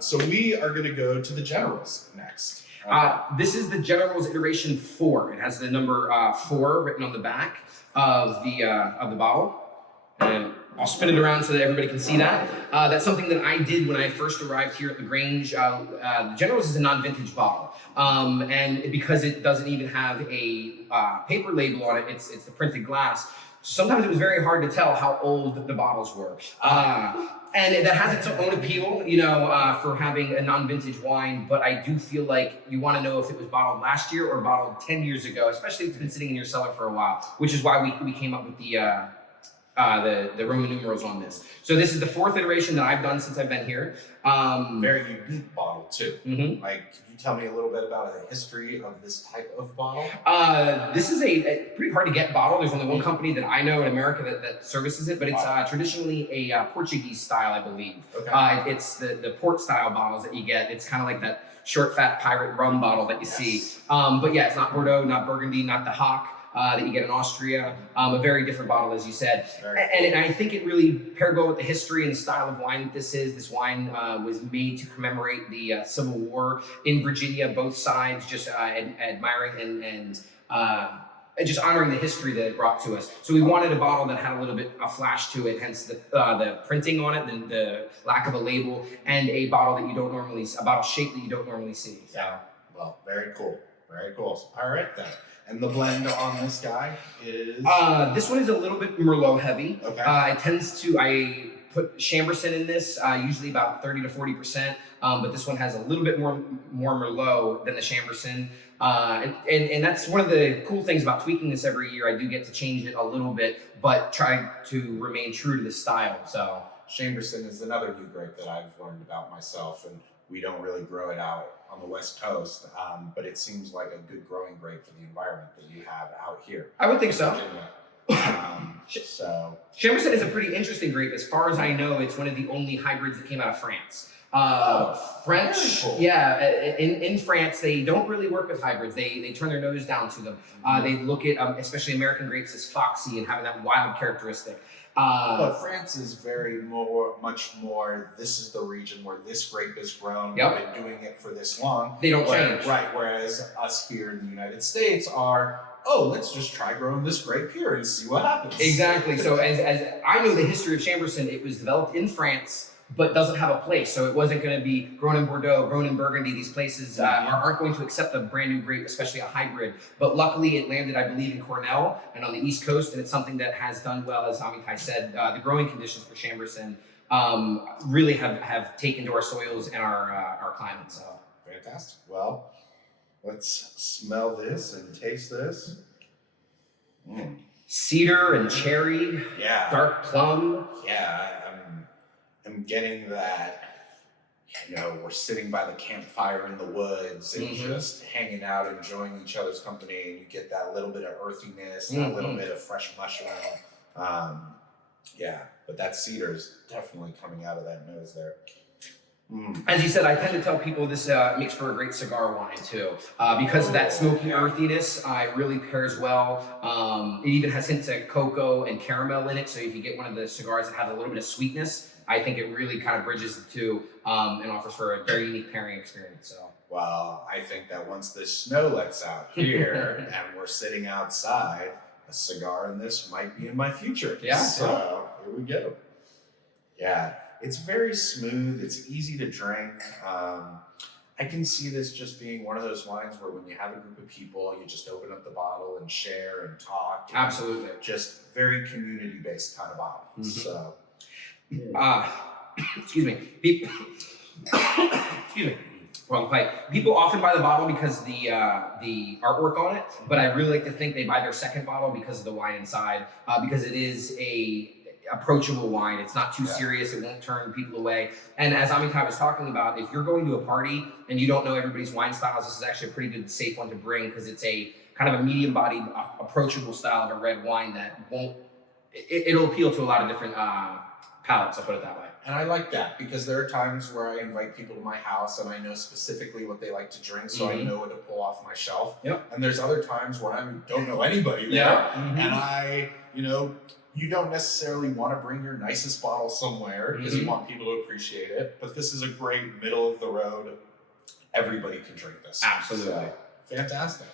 So we are going to go to the generals next. This is the General's iteration 4. It has the number 4 written on the back of the bottle. And I'll spin it around so that everybody can see that. That's something that I did when I first arrived here at the Grange. The General's is a non-vintage bottle. And because it doesn't even have a paper label on it, it's the printed glass. Sometimes it was very hard to tell how old the bottles were. And that has its own appeal, for having a non-vintage wine, but I do feel like you want to know if it was bottled last year or bottled 10 years ago, especially if it's been sitting in your cellar for a while, which is why we came up with the Roman numerals on this. So this is the 4th iteration that I've done since I've been here. Very unique bottle too. Mm-hmm. Like, can you tell me a little bit about the history of this type of bottle? This is a pretty hard to get bottle. There's only one company that I know in America that services it, but it's traditionally a Portuguese style, I believe. Okay. It's the port style bottles that you get. It's kind of like that short, fat pirate rum bottle that you see. But yeah, it's not Bordeaux, not Burgundy, not the Hock that you get in Austria. A very different bottle, as you said. And I think it really paired well with the history and the style of wine that this is. This wine was made to commemorate the Civil War in Virginia, both sides just admiring and just honoring the history that it brought to us. So we wanted a bottle that had a little bit of flash to it, hence the printing on it, the lack of a label, and a bottle that you don't normally, a bottle shape that you don't normally see. Yeah, well, very cool. Very cool. All right then. And the blend on this guy is? This one is a little bit Merlot heavy. Okay. I put Chambourcin in this, usually about 30 to 40%, but this one has a little bit more Merlot than the Chambourcin. And that's one of the cool things about tweaking this every year. I do get to change it a little bit, but try to remain true to the style. So Chambourcin is another new grape that I've learned about myself, and we don't really grow it out on the West Coast, but it seems like a good growing grape for the environment that you have out here. I would think so. So Chambourcin is a pretty interesting grape. As far as I know, it's one of the only hybrids that came out of France. French, cool. Yeah. In France, they don't really work with hybrids. They turn their nose down to them. They look at, especially American grapes, as foxy and having that wild characteristic. But France is much more, this is the region where this grape is grown. Yep. We've been doing it for this long. They don't change. Right, whereas us here in the United States are, let's just try growing this grape here and see what happens. Exactly. So as I know the history of Chambourcin, it was developed in France, but doesn't have a place. So it wasn't going to be grown in Bordeaux, grown in Burgundy. These places aren't going to accept a brand new grape, especially a hybrid. But luckily it landed, I believe, in Cornell and on the East Coast. And it's something that has done well, as Amitai said. The growing conditions for Chambourcin really have taken to our soils and our climate. So fantastic. Well, let's smell this and taste this. Cedar and cherry. Yeah. Dark plum. Yeah. I'm getting that, we're sitting by the campfire in the woods and just hanging out, enjoying each other's company, and you get that little bit of earthiness, that little bit of fresh mushroom. But that cedar's definitely coming out of that nose there. As you said, I tend to tell people this makes for a great cigar wine too, because of that smoky earthiness. It really pairs well. It even has hints of cocoa and caramel in it, so if you get one of the cigars that has a little bit of sweetness, I think it really kind of bridges the two and offers for a very unique pairing experience. So, well, I think that once this snow lets out here and we're sitting outside, a cigar in this might be in my future. Yeah. So here we go. Yeah, it's very smooth. It's easy to drink. I can see this just being one of those wines where when you have a group of people, you just open up the bottle and share and talk. And absolutely. Just very community-based kind of bottle. So. Excuse me. Excuse me. Wrong pipe. People often buy the bottle because of the artwork on it, but I really like to think they buy their second bottle because of the wine inside, because it is a approachable wine. It's not too serious. It won't turn people away. And as Amitai was talking about, if you're going to a party and you don't know everybody's wine styles, this is actually a pretty good, safe one to bring because it's a kind of a medium-bodied, approachable style of a red wine that it'll appeal to a lot of different palates, I'll put it that way. And I like that because there are times where I invite people to my house and I know specifically what they like to drink, so I know what to pull off my shelf. Yep. And there's other times where I don't know anybody there, and I, You don't necessarily want to bring your nicest bottle somewhere because you want people to appreciate it. But this is a great middle of the road. Everybody can drink this. Absolutely. So, fantastic.